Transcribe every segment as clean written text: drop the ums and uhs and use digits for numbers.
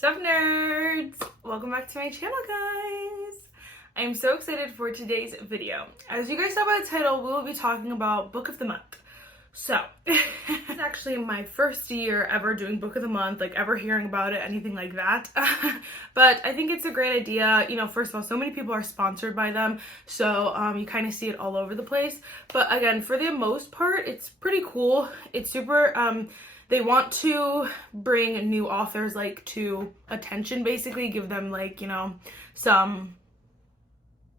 Sup nerds! Welcome back to my channel, guys! I'm so excited for today's video. As you guys saw by the title, we will be talking about Book of the Month. So, it's actually my first year ever doing Book of the Month, like ever hearing about it, anything like that. But I think it's a great idea. You know, first of all, so many people are sponsored by them, so you kind of see it all over the place. But again, for the most part, it's pretty cool. It's super, they want to bring new authors like to attention, basically give them like, you know, some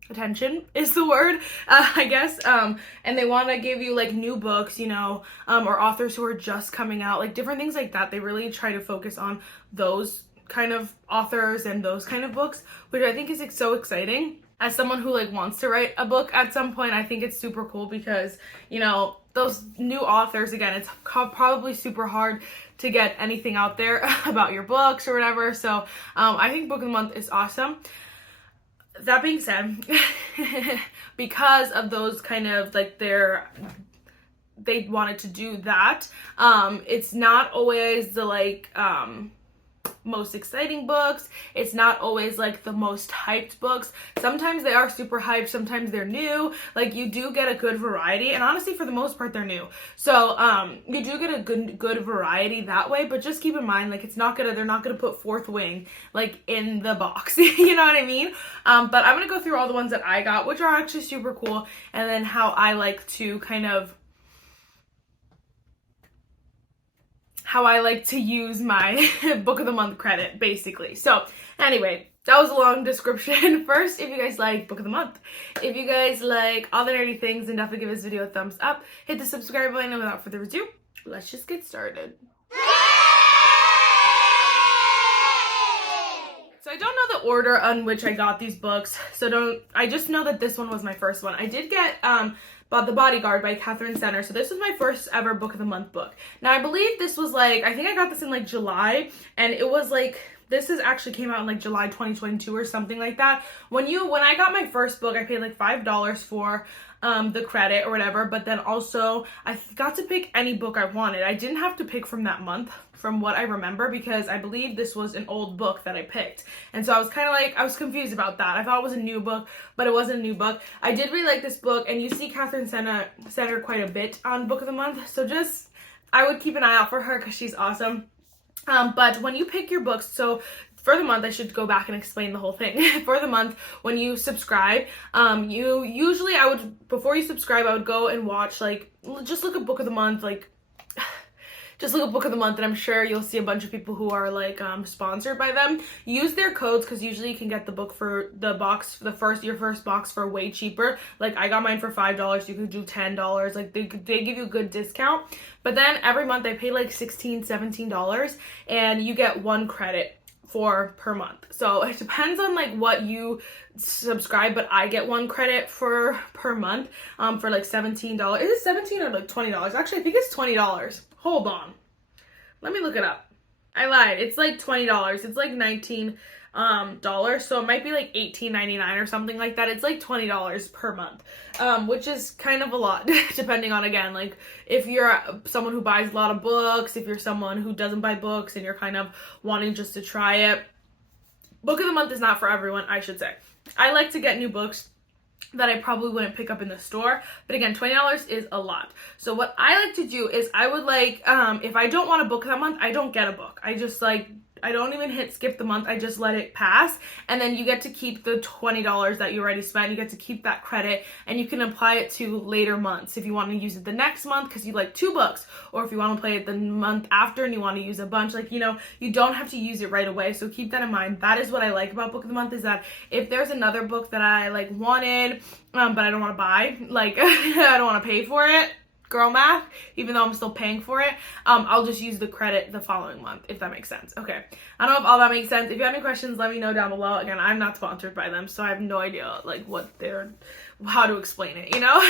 attention is the word, I guess, and they want to give you like new books, you know, or authors who are just coming out, like different things like that. They really try to focus on those kind of authors and those kind of books, which I think is like so exciting. As someone who like wants to write a book at some point, I think it's super cool because, you know, those new authors, again, it's probably super hard to get anything out there about your books or whatever. So I think Book of the Month is awesome. That being said, because of those kind of like they wanted to do that, it's not always the like most exciting books. It's not always like the most hyped books. Sometimes they are super hyped, sometimes they're new. Like you do get a good variety, and honestly for the most part they're new. So you do get a good variety that way, but just keep in mind like they're not gonna put Fourth Wing like in the box. You know what I mean? But I'm gonna go through all the ones that I got, which are actually super cool, and then how I like to use my Book of the Month credit, basically. So anyway, that was a long description. First, if you guys like Book of the Month, if you guys like all the nerdy things, then definitely give this video a thumbs up. Hit the subscribe button, and without further ado, let's just get started. So I don't know the order on which I got these books, I just know that this one was my first one. I did get The Bodyguard by Catherine Center. So this was my first ever Book of the Month book. Now I believe this was like, I think I got this in like July, and it was like, this actually came out in like July 2022 or something like that. When I got my first book, I paid like $5 for the credit or whatever, but then also I got to pick any book I wanted. I didn't have to pick from that month, from what I remember, because I believe this was an old book that I picked. And so I was kind of like, I was confused about that. I thought it was a new book, but it wasn't a new book. I did really like this book, and you see Catherine Center quite a bit on Book of the Month, so I would keep an eye out for her because she's awesome. But when you pick your books, so for the month, I should go back and explain the whole thing. For the month, when you subscribe, before you subscribe, I would go and watch, like, just look at Book of the Month, like, just look at Book of the Month, and I'm sure you'll see a bunch of people who are like sponsored by them. Use their codes, because usually you can get the book for your first box for way cheaper. Like I got mine for $5. You could do $10. Like they give you a good discount. But then every month I pay like $16, $17, and you get 1 credit per month. So it depends on like what you subscribe, but I get 1 credit per month for like $17. Is it $17 or like $20? Actually, I think it's $20. Hold on. Let me look it up. I lied. It's like $20. It's like $19 so it might be like $18.99 or something like that. It's like $20 per month, which is kind of a lot depending on, again, like if you're someone who buys a lot of books, if you're someone who doesn't buy books and you're kind of wanting just to try it. Book of the Month is not for everyone, I should say. I like to get new books that I probably wouldn't pick up in the store, but again, $20 is a lot. So what I like to do is I would like, if I don't want a book that month, I don't get a book. I just like, I don't even hit skip the month. I just let it pass, and then you get to keep the $20 that you already spent. You get to keep that credit, and you can apply it to later months if you want to use it the next month because you like 2 books, or if you want to play it the month after and you want to use a bunch. Like, you know, you don't have to use it right away, so keep that in mind. That is what I like about Book of the Month, is that if there's another book that I like wanted, but I don't want to buy, like I don't want to pay for it, girl math, even though I'm still paying for it, I'll just use the credit the following month, if that makes sense. Okay, I don't know if all that makes sense. If you have any questions, let me know down below. Again, I'm not sponsored by them, so I have no idea like how to explain it, you know?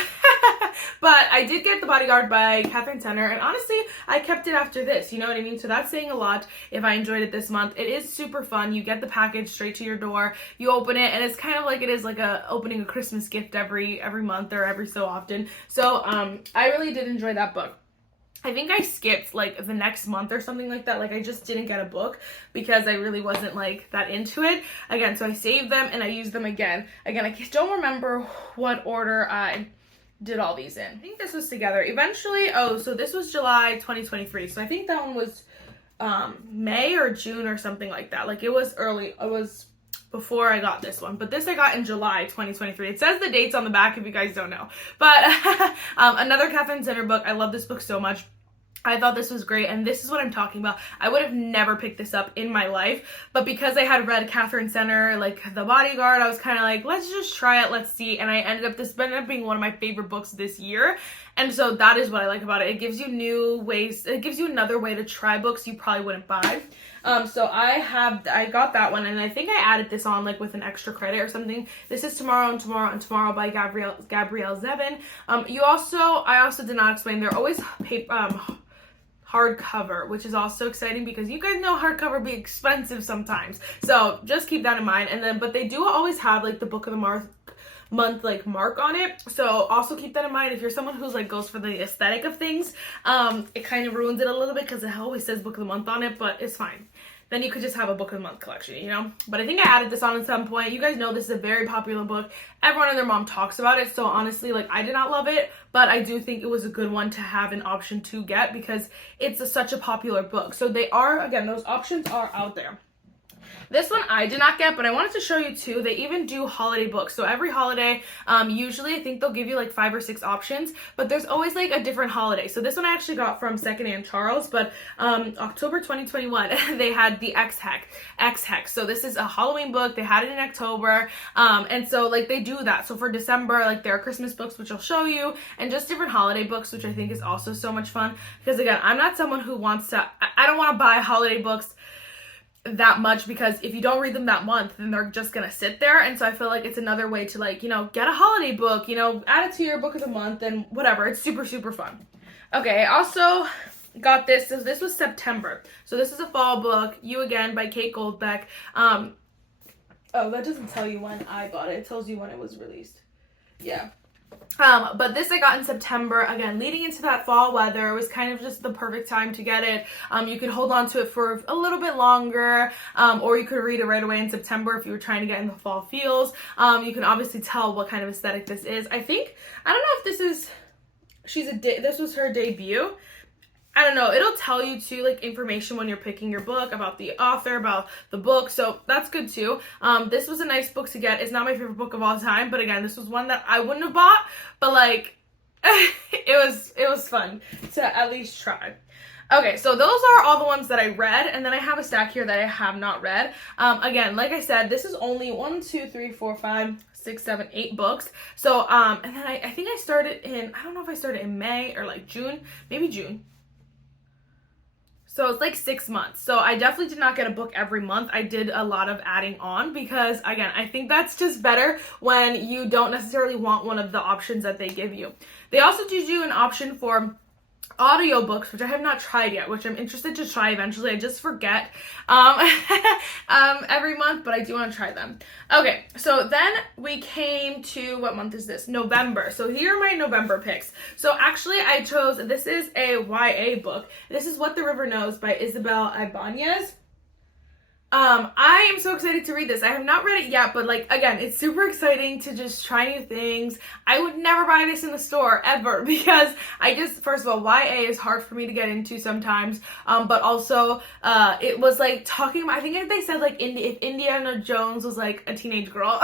But I did get The Bodyguard by Catherine Center, and honestly, I kept it after this, you know what I mean? So that's saying a lot if I enjoyed it this month. It is super fun. You get the package straight to your door, you open it, and it's kind of like it is like opening a Christmas gift every month or every so often. So I really did enjoy that book. I think I skipped like the next month or something like that. Like I just didn't get a book because I really wasn't like that into it. Again, so I saved them and I used them again. Again, I don't remember what order I did all these in. I think this was together. Eventually, so this was July 2023. So I think that one was May or June or something like that. Like it was early. It was before I got this one, but this I got in July 2023. It says the dates on the back if you guys don't know, but another Catherine Zenner book. I love this book so much. I thought this was great, and this is what I'm talking about. I would have never picked this up in my life, but because I had read Catherine Zenner, like The Bodyguard, I was kind of like, let's just try it, let's see, and this ended up being one of my favorite books this year, and so that is what I like about it. It gives you new ways, it gives you another way to try books you probably wouldn't buy. So I got that one, and I think I added this on like with an extra credit or something. This is Tomorrow and Tomorrow and Tomorrow by Gabrielle Zevin. I also did not explain, they're always hardcover, which is also exciting because you guys know hardcover be expensive sometimes. So just keep that in mind. And then, but they do always have like the book of the month like mark on it. So also keep that in mind if you're someone who's like goes for the aesthetic of things. It kind of ruins it a little bit because it always says book of the month on it, but it's fine. Then you could just have a book of the month collection, you know? But I think I added this on at some point. You guys know this is a very popular book. Everyone and their mom talks about it. So honestly, like I did not love it, but I do think it was a good one to have an option to get because it's such a popular book. So they are, again, those options are out there. This one I did not get, but I wanted to show you too. They even do holiday books. So every holiday, usually I think they'll give you like 5 or 6 options, but there's always like a different holiday. So this one I actually got from Secondhand Charles, but October 2021, they had the X-Hex. So this is a Halloween book. They had it in October. And so like they do that. So for December, like there are Christmas books, which I'll show you, and just different holiday books, which I think is also so much fun. Because again, I'm not someone who wants to, I don't want to buy holiday books that much because if you don't read them that month, then they're just gonna sit there. And so I feel like it's another way to like, you know, get a holiday book, you know, add it to your book of the month and whatever. It's super, super fun. Okay, I also got this. So this was September. So this is a fall book, You Again by Kate Goldbeck. Oh, that doesn't tell you when I bought it. It tells you when it was released. Yeah. But this I got in September, again, leading into that fall weather. It was kind of just the perfect time to get it. You could hold on to it for a little bit longer, or you could read it right away in September if you were trying to get in the fall feels. You can obviously tell what kind of aesthetic this is. I don't know if this is, this was her debut. I don't know, it'll tell you too, like, information when you're picking your book about the author, about the book, so that's good too. This was a nice book to get. It's not my favorite book of all time, but again, this was one that I wouldn't have bought, but like, it was fun to at least try. Okay, so those are all the ones that I read, and then I have a stack here that I have not read. Again, like I said, this is only 1, 2, 3, 4, 5, 6, 7, 8 books. So, and then I think I started in, I don't know if I started in May or like June, maybe June. So it's like 6 months. So I definitely did not get a book every month. I did a lot of adding on because, again, I think that's just better when you don't necessarily want one of the options that they give you. They also do an option for audiobooks, which I have not tried yet, which I'm interested to try eventually. I just forget every month, but I do want to try them. Okay, so then we came to, what month is this? November. So here are my November picks. So actually I chose, this is a YA book. This is What the River Knows by Isabel Ibanez. I am so excited to read this. I have not read it yet, but like, again, it's super exciting to just try new things. I would never buy this in the store ever because first of all, YA is hard for me to get into sometimes. But also, it was like talking about, I think they said like if Indiana Jones was like a teenage girl.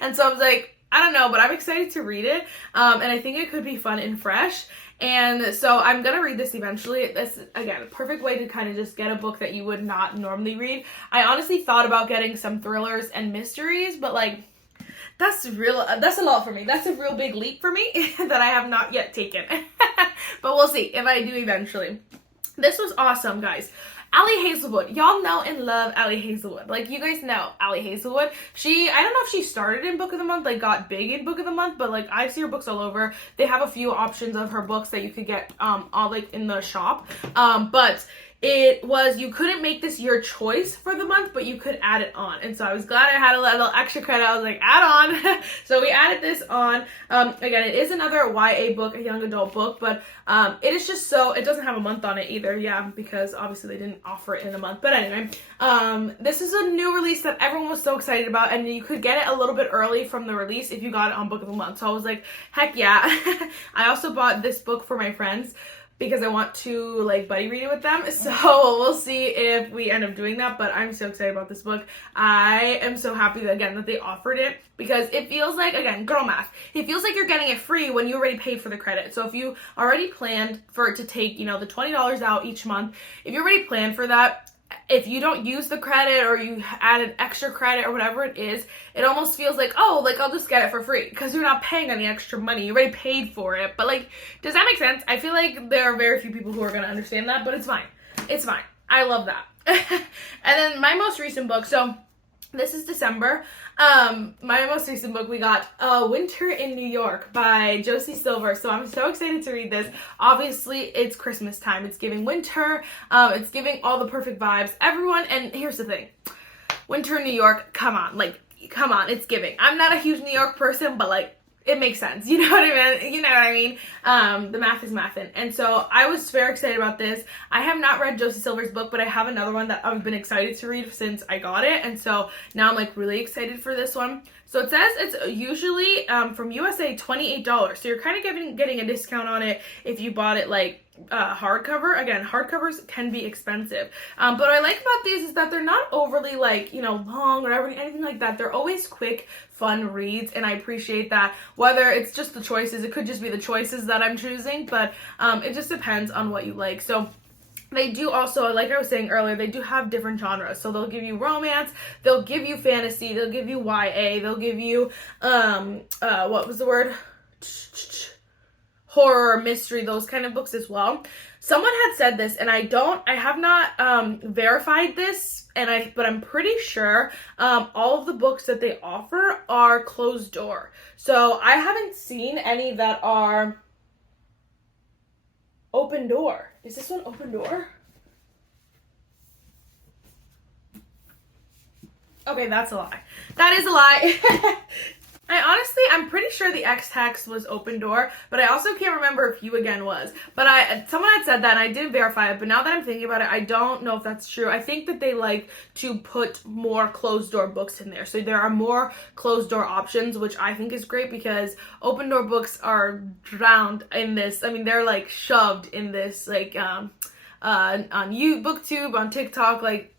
And so I was like, I don't know, but I'm excited to read it. And I think it could be fun and fresh. And so I'm going to read this eventually. This, again, a perfect way to kind of just get a book that you would not normally read. I honestly thought about getting some thrillers and mysteries, but like, that's a lot for me. That's a real big leap for me that I have not yet taken. But we'll see if I do eventually. This was awesome, guys. Ali Hazelwood. Y'all know and love Ali Hazelwood. Like, you guys know Ali Hazelwood. I don't know if she started in Book of the Month, like got big in Book of the Month, but like I see her books all over. They have a few options of her books that you could get all like in the shop. But it was, you couldn't make this your choice for the month, but you could add it on. And so I was glad I had a little extra credit. I was like, add on. So we added this on. Again, it is another YA book, a young adult book, but it is just so, it doesn't have a month on it either. Yeah, because obviously they didn't offer it in a month. But anyway, this is a new release that everyone was so excited about, and you could get it a little bit early from the release if you got it on Book of the Month. So I was like, heck yeah. I also bought this book for my friends because I want to like buddy read it with them. So we'll see if we end up doing that, but I'm so excited about this book. I am so happy that, again, that they offered it, because it feels like, again, girl math, it feels like you're getting it free when you already paid for the credit. So if you already planned for it to take, you know, the $20 out each month, if you already planned for that, if you don't use the credit or you add an extra credit or whatever it is, it almost feels like, oh, like I'll just get it for free because you're not paying any extra money. You already paid for it. But like, does that make sense? I feel like there are very few people who are going to understand that, but it's fine. It's fine. I love that. And then my most recent book, so this is December. My most recent book, we got Winter in New York by Josie Silver. So I'm so excited to read this. Obviously, it's Christmas time. It's giving winter. It's giving all the perfect vibes. Everyone, and here's the thing. Winter in New York, come on. Like, come on, it's giving. I'm not a huge New York person, but like, it makes sense. You know what I mean? You know what I mean? The math is mathin'. And so I was very excited about this. I have not read Josie Silver's book, but I have another one that I've been excited to read since I got it. And so now I'm like really excited for this one. So it says it's usually from USA $28. So you're kind of getting a discount on it if you bought it like hardcover. Again, hardcovers can be expensive. But what I like about these is that they're not overly like, you know, long or anything like that. They're always quick, fun reads, and I appreciate that. Whether it's just the choices, it could just be the choices that I'm choosing, but it just depends on what you like. So they do also, like I was saying earlier, they do have different genres. So they'll give you romance, they'll give you fantasy, they'll give you YA, they'll give you, what was the word? Horror, mystery, those kind of books as well. Someone had said this, and I have not verified this, but I'm pretty sure all of the books that they offer are closed door. So I haven't seen any that are open door. Is this one open door? Okay, that's a lie. That is a lie. I'm pretty sure the X text was open door, but I also can't remember if you again was. But someone had said that, and I did verify it, but now that I'm thinking about it, I don't know if that's true. I think that they like to put more closed door books in there. So there are more closed door options, which I think is great because open door books are drowned in this. I mean, they're like shoved in this, like on BookTube, on TikTok, like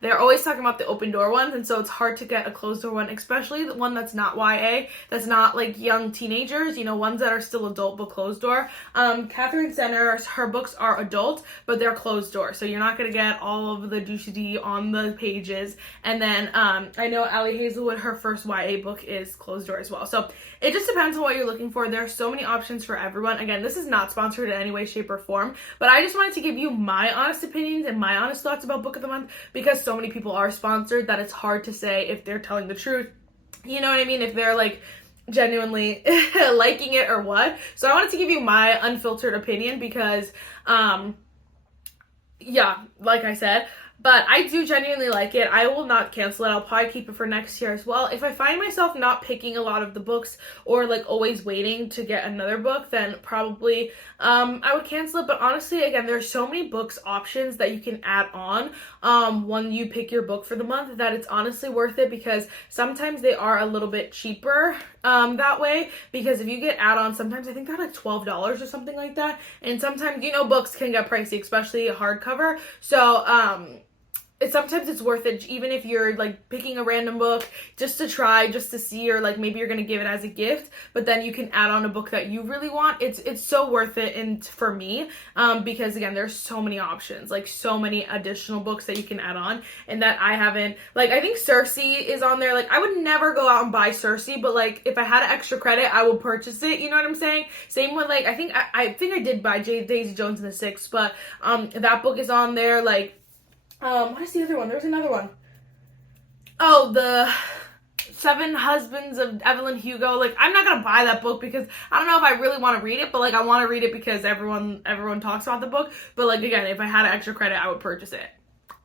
they're always talking about the open door ones, and so it's hard to get a closed door one, especially the one that's not YA, that's not like young teenagers, you know, ones that are still adult but closed door. Catherine Center, her books are adult, but they're closed door, so you're not going to get all of the douchey on the pages. And then I know Allie Hazelwood, her first YA book is closed door as well. So it just depends on what you're looking for. There are so many options for everyone. Again, this is not sponsored in any way, shape, or form, but I just wanted to give you my honest opinions and my honest thoughts about Book of the Month, because so many people are sponsored that it's hard to say if they're telling the truth. You know what I mean? If they're like genuinely liking it or what. So I wanted to give you my unfiltered opinion because, yeah, like I said, but I do genuinely like it. I will not cancel it. I'll probably keep it for next year as well. If I find myself not picking a lot of the books or like always waiting to get another book, then probably I would cancel it. But honestly, again, there's so many books options that you can add on when you pick your book for the month that it's honestly worth it, because sometimes they are a little bit cheaper that way, because if you get add-ons, sometimes I think they're like $12 or something like that. And sometimes, you know, books can get pricey, especially a hardcover. So sometimes it's worth it, even if you're like picking a random book just to try, just to see, or like maybe you're gonna give it as a gift, but then you can add on a book that you really want. It's so worth it, and for me, because again, there's so many options, like so many additional books that you can add on, and that I haven't, like I think Circe is on there. Like I would never go out and buy Circe, but like if I had an extra credit, I will purchase it. You know what I'm saying? Same with like I think I did buy Daisy Jones and the Six, but that book is on there. Like what is the other one? There's another one. Oh, Seven Husbands of Evelyn Hugo. Like, I'm not gonna buy that book because I don't know if I really want to read it, but like I want to read it because everyone talks about the book. But like, again, if I had extra credit, I would purchase it.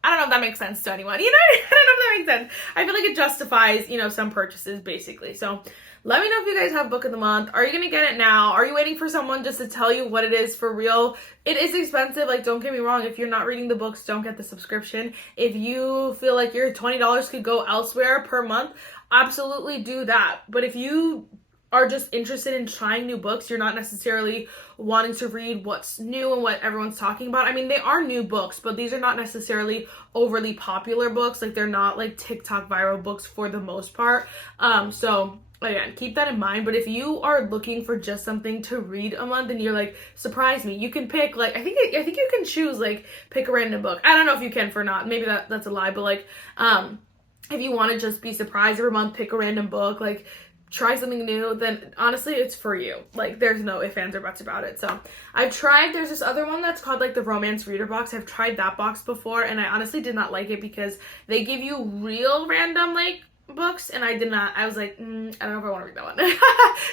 I don't know if that makes sense to anyone. You know, I don't know if that makes sense. I feel like it justifies, you know, some purchases basically. So let me know if you guys have book of the month. Are you going to get it now? Are you waiting for someone just to tell you what it is for real? It is expensive. Like, don't get me wrong. If you're not reading the books, don't get the subscription. If you feel like your $20 could go elsewhere per month, absolutely do that. But if you are just interested in trying new books, you're not necessarily wanting to read what's new and what everyone's talking about. I mean, they are new books, but these are not necessarily overly popular books. Like, they're not like TikTok viral books for the most part. So again, keep that in mind. But if you are looking for just something to read a month and you're like, surprise me, you can pick, like, I think you can choose, like, pick a random book. I don't know if you can for not. Maybe that's a lie, but like, if you want to just be surprised every month, pick a random book, like, try something new, then honestly it's for you. Like, there's no ifs, ands, or buts about it. So I've tried, there's this other one that's called like the romance reader box. I've tried that box before and I honestly did not like it because they give you real random like books and I did not. I was like, I don't know if I want to read that one.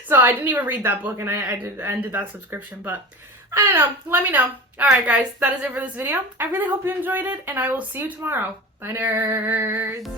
So I didn't even read that book and I ended that subscription. But I don't know, let me know. All right guys, that is it for this video. I really hope you enjoyed it and I will see you tomorrow. Bye nerds.